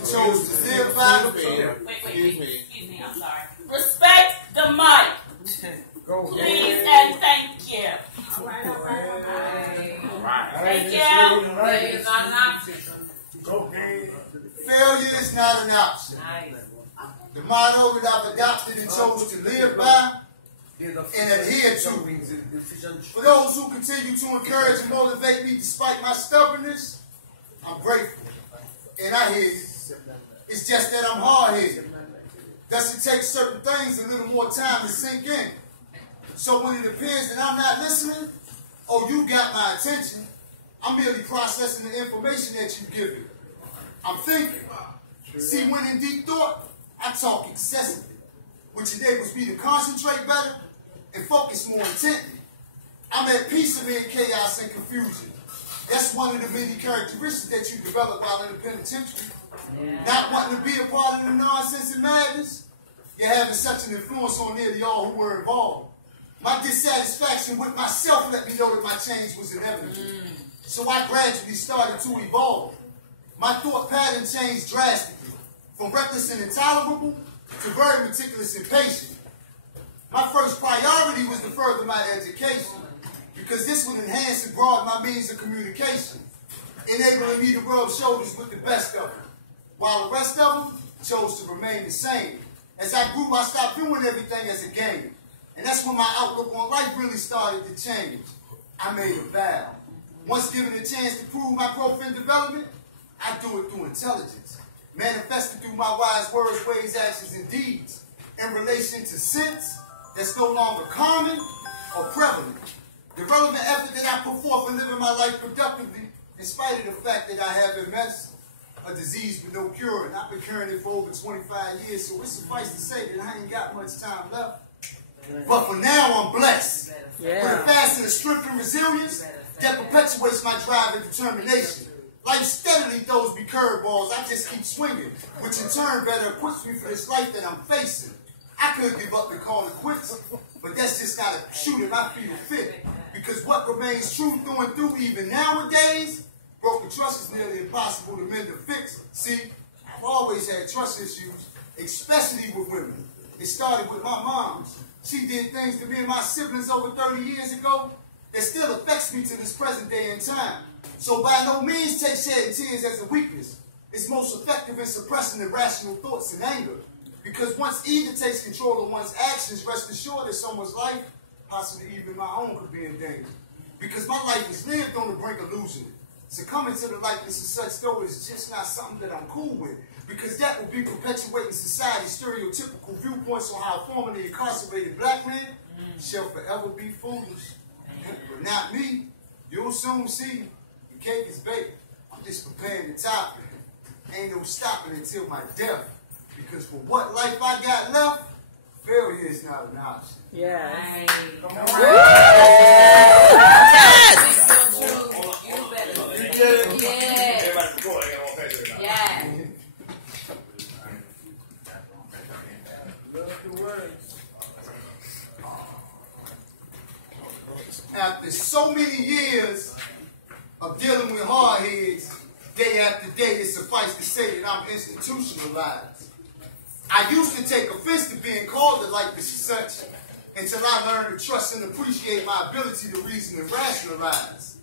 chose to live by. Excuse me, I'm sorry. Respect the mic. Please and thank you. All right. Thank you. Failure is not an option. Failure is not an option. The motto that I've adopted and chose to live by and adhere to. For those who continue to encourage and motivate me despite my stubbornness, I'm grateful. And I hear you. It's just that I'm hard-headed. Thus it takes certain things a little more time to sink in. So when it appears that I'm not listening, or you got my attention, I'm merely processing the information that you give me. I'm thinking. See, when in deep thought, I talk excessively, which enables me to concentrate better and focus more intently. I'm at peace amid chaos and confusion. That's one of the many characteristics that you develop while in the penitentiary. Not wanting to be a part of the nonsense and madness, you're having such an influence on nearly all who were involved. My dissatisfaction with myself let me know that my change was inevitable. So I gradually started to evolve. My thought pattern changed drastically, from reckless and intolerable to very meticulous and patient. My first priority was to further my education, because this would enhance and broaden my means of communication, enabling me to rub shoulders with the best of them, while the rest of them chose to remain the same. As I grew, I stopped viewing everything as a game, and that's when my outlook on life really started to change. I made a vow. Once given a chance to prove my growth and development, I do it through intelligence, manifested through my wise words, ways, actions, and deeds, in relation to sense that's no longer common or prevalent. The relevant effort that I put forth in living my life productively, in spite of the fact that I have MS, a disease with no cure, and I've been curing it for over 25 years, so it suffices to say that I ain't got much time left. But for now, I'm blessed with a facet of strength and resilience that perpetuates my drive and determination. Life steadily throws me curveballs, I just keep swinging, which in turn better equips me for this life that I'm facing. I could give up and call it quits, but that's just not a shoot if I feel fit. Because what remains true through and through even nowadays, broken trust is nearly impossible to mend or fix. See, I've always had trust issues, especially with women. It started with my mom. She did things to me and my siblings over 30 years ago that still affects me to this present day and time. So by no means take shedding tears as a weakness. It's most effective in suppressing irrational thoughts and anger. Because once either takes control of one's actions, rest assured that someone's life, possibly even my own, could be in danger. Because my life is lived on the brink of losing it. Succumbing to the likeness of such though is just not something that I'm cool with. Because that would be perpetuating society's stereotypical viewpoints on how formerly incarcerated black men shall forever be foolish. But not me. You'll soon see. The cake is baked. I'm just preparing the topping. Ain't no stopping until my death. Because for what life I got left, failure is not an option. Yes. Come on. After so many years of dealing with hardheads, day after day, it suffices to say that I'm institutionalized. I used to take offense to being called a likeness as such until I learned to trust and appreciate my ability to reason and rationalize.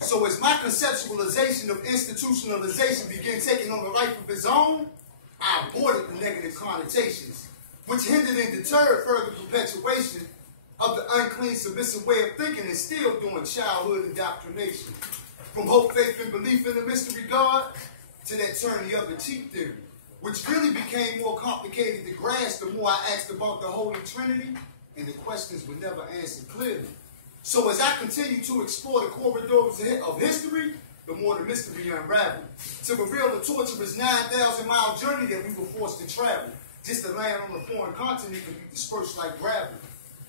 So as my conceptualization of institutionalization began taking on a life of its own, I avoided the negative connotations, which hindered and deterred further perpetuation of the unclean, submissive way of thinking and still doing childhood indoctrination. From hope, faith, and belief in the mystery God to that turn the other cheek theory, which really became more complicated to grasp the more I asked about the Holy Trinity, and the questions were never answered clearly. So as I continue to explore the corridors of history, the more the mystery unraveled, to reveal the torturous 9,000-mile journey that we were forced to travel, just to land on a foreign continent could be dispersed like gravel,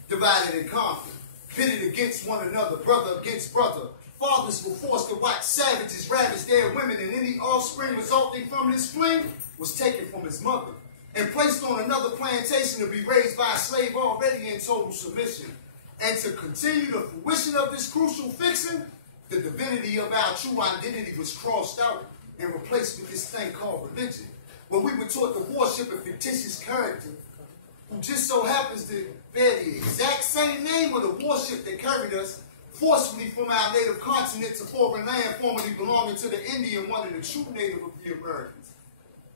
divided and conquered, pitted against one another, brother against brother. Fathers were forced to watch savages ravage their women, and any offspring resulting from this fling was taken from his mother and placed on another plantation to be raised by a slave already in total submission. And to continue the fruition of this crucial fixing, the divinity of our true identity was crossed out and replaced with this thing called religion. where we were taught to worship a fictitious character who just so happens to bear the exact same name of the warship that carried us forcefully from our native continent to foreign land formerly belonging to the Indian, one of the true native of the Americans.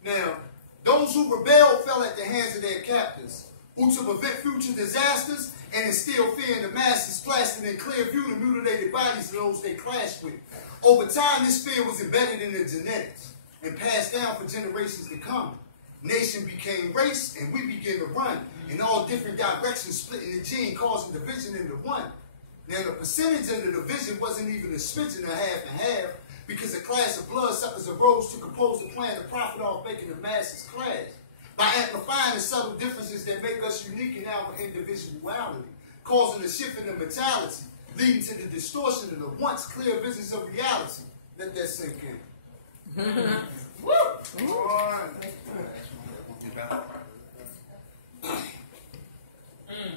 Now, those who rebelled fell at the hands of their captors, who to prevent future disasters and instill fear in the masses, plastered in clear view the mutilated bodies of those they clashed with. Over time, this fear was embedded in their genetics and passed down for generations to come. Nation became race, and we began to run in all different directions, splitting the gene, causing division into one. Now, the percentage of the division wasn't even a smidgen of half and half, because a class of bloodsuckers arose to compose a plan to profit off making the masses class, by amplifying the subtle differences that make us unique in our individuality, causing a shift in the mentality, leading to the distortion of the once clear visions of reality. Let that sink in. Woo!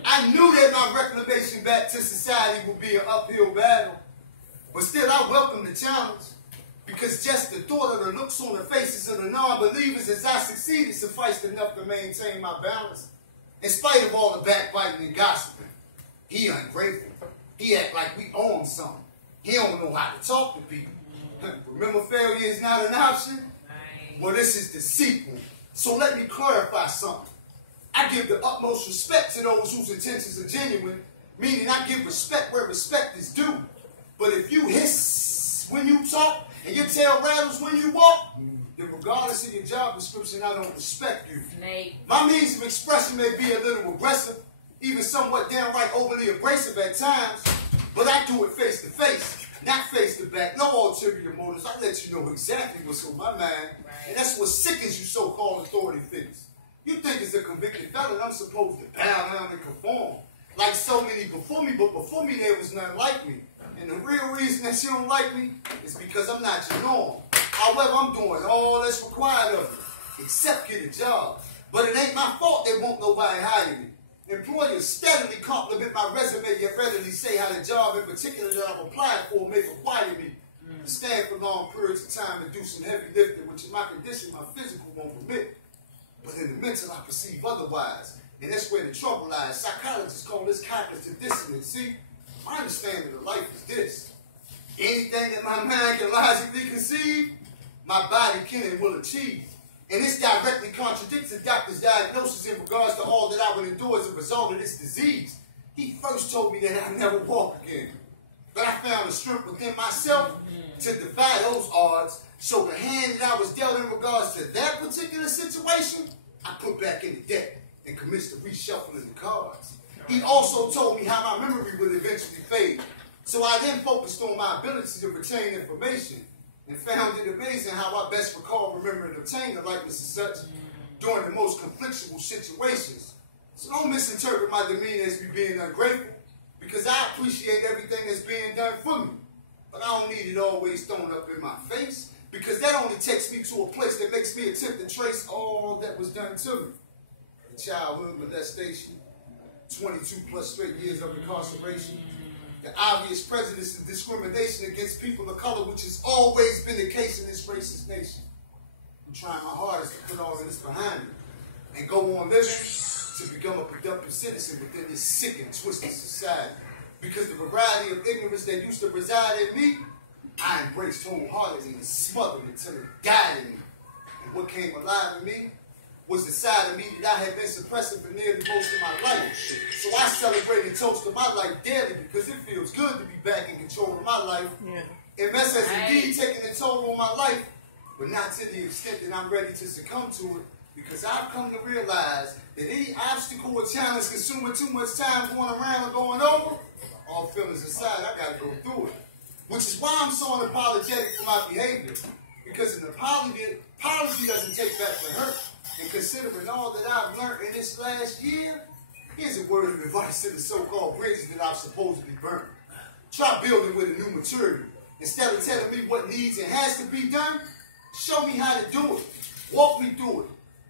I knew that my reclamation back to society would be an uphill battle, but still I welcome the challenge, because just the thought of the looks on the faces of the non-believers as I succeeded sufficed enough to maintain my balance, in spite of all the backbiting and gossiping. He ungrateful. He act like we own something. He don't know how to talk to people. Remember, failure is not an option? Well, this is the sequel. So let me clarify something. I give the utmost respect to those whose intentions are genuine, meaning I give respect where respect is due. But if you hiss when you talk and your tail rattles when you walk, then regardless of your job description, I don't respect you. My means of expression may be a little aggressive, even somewhat downright overly abrasive at times, but I do it face to face, not face to back, no ulterior motives. I let you know exactly what's on my mind, and that's what sickens you so-called authority figures. You think as a convicted felon, I'm supposed to bow down and conform, like so many before me, but before me there was none like me. And the real reason that you don't like me is because I'm not your norm. However, I'm doing all that's required of me, except get a job. But it ain't my fault they won't nobody hire me. Employers steadily compliment my resume, yet readily say how the job in particular that I've applied for may require me to stand for long periods of time and do some heavy lifting, which in my condition, my physical won't permit. But in the mental, I perceive otherwise. And that's where the trouble lies. Psychologists call this cognitive dissonance. See, my understanding of life is this. Anything that my mind can logically conceive, my body can and will achieve. And this directly contradicts the doctor's diagnosis in regards to all that I would endure as a result of this disease. He first told me that I'd never walk again. But I found the strength within myself to defy those odds. So the hand that I was dealt in regards to that particular situation, I put back in the deck and commenced to reshuffling the cards. He also told me how my memory would eventually fade. So I then focused on my ability to retain information and found it amazing how I best recall, remember, and obtain the likeness of such during the most conflictual situations. So don't misinterpret my demeanor as me being ungrateful, because I appreciate everything that's being done for me. But I don't need it always thrown up in my face, because that only takes me to a place that makes me attempt to trace all that was done to me. The childhood molestation, 22 plus straight years of incarceration, the obvious prejudice and discrimination against people of color, which has always been the case in this racist nation. I'm trying my hardest to put all of this behind me and go on living to become a productive citizen within this sick and twisted society. Because the variety of ignorance that used to reside in me, I embraced wholeheartedly and smothered until it died in me. And what came alive in me was the side of me that I had been suppressing for nearly most of my life. So I celebrate and toast to my life daily because it feels good to be back in control of my life. Yeah. MS has indeed taken a toll on my life, but not to the extent that I'm ready to succumb to it, because I've come to realize that any obstacle or challenge consuming too much time going around or going over, all feelings aside, I got to go through it. Which is why I'm so unapologetic for my behavior, because an apology doesn't take back the hurt. And considering all that I've learned in this last year, here's a word of advice to the so-called bridges that I've supposedly burned. Try building with a new maturity. Instead of telling me what needs and has to be done, show me how to do it. Walk me through it.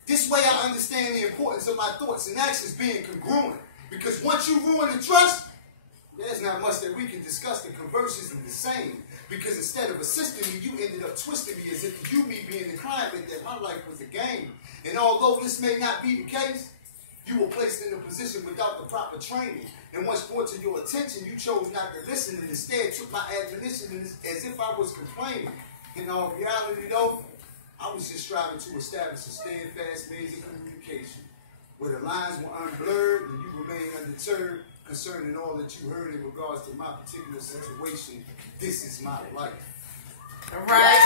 This way I understand the importance of my thoughts and actions being congruent. Because once you ruin the trust, there's not much that we can discuss. The conversions are the same. Because instead of assisting me, you ended up twisting me as if you, me, being the client, that my life was a game. And although this may not be the case, you were placed in a position without the proper training. And once brought to your attention, you chose not to listen and instead took my admonition as if I was complaining. In all reality, though, I was just striving to establish a steadfast means of communication, where the lines were unblurred and you remain undeterred concerning all that you heard in regards to my particular situation. This is my life. All right.